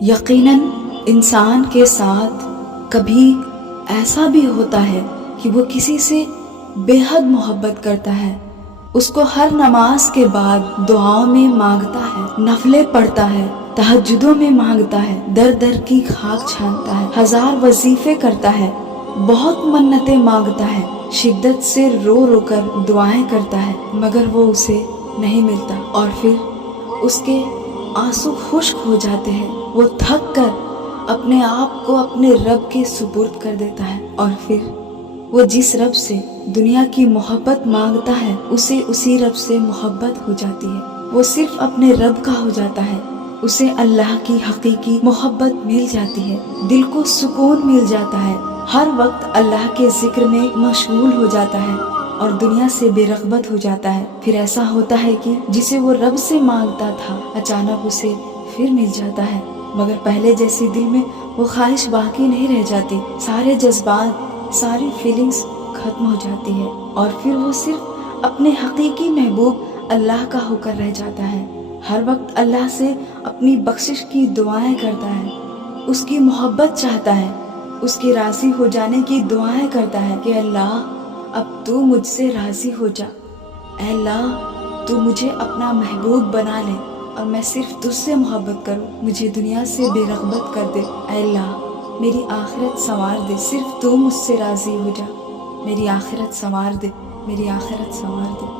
یقیناً انسان کے ساتھ کبھی ایسا بھی ہوتا ہے کہ وہ کسی سے بے حد محبت کرتا ہے، اس کو ہر نماز کے بعد دعاؤں میں مانگتا ہے، نفلیں پڑھتا ہے، تہجدوں میں مانگتا ہے، در در کی خاک چھانتا ہے، ہزار وظیفے کرتا ہے، بہت منتیں مانگتا ہے، شدت سے رو رو کر دعائیں کرتا ہے، مگر وہ اسے نہیں ملتا، اور پھر اس کے آنسو خشک ہو جاتے ہیں، وہ تھک کر اپنے آپ کو اپنے رب کے سپرد کر دیتا ہے، اور پھر وہ جس رب سے دنیا کی محبت مانگتا ہے اسے اسی رب سے محبت ہو جاتی ہے، وہ صرف اپنے رب کا ہو جاتا ہے، اسے اللہ کی حقیقی محبت مل جاتی ہے، دل کو سکون مل جاتا ہے، ہر وقت اللہ کے ذکر میں مشغول ہو جاتا ہے اور دنیا سے بے رغبت ہو جاتا ہے۔ پھر ایسا ہوتا ہے کہ جسے وہ رب سے مانگتا تھا اچانک اسے پھر مل جاتا ہے، مگر پہلے جیسی دل میں وہ خواہش باقی نہیں رہ جاتی، سارے جذبات، ساری فیلنگز ختم ہو جاتی ہے، اور پھر وہ صرف اپنے حقیقی محبوب اللہ کا ہو کر رہ جاتا ہے، ہر وقت اللہ سے اپنی بخشش کی دعائیں کرتا ہے، اس کی محبت چاہتا ہے، اس کے راضی ہو جانے کی دعائیں کرتا ہے کہ اللہ اب تو مجھ سے راضی ہو جا، اے اللہ تو مجھے اپنا محبوب بنا لے اور میں صرف تجھ سے محبت کروں، مجھے دنیا سے بے رغبت کر دے، اے اللہ میری آخرت سنوار دے، صرف تو مجھ سے راضی ہو جا، میری آخرت سنوار دے، میری آخرت سنوار دے۔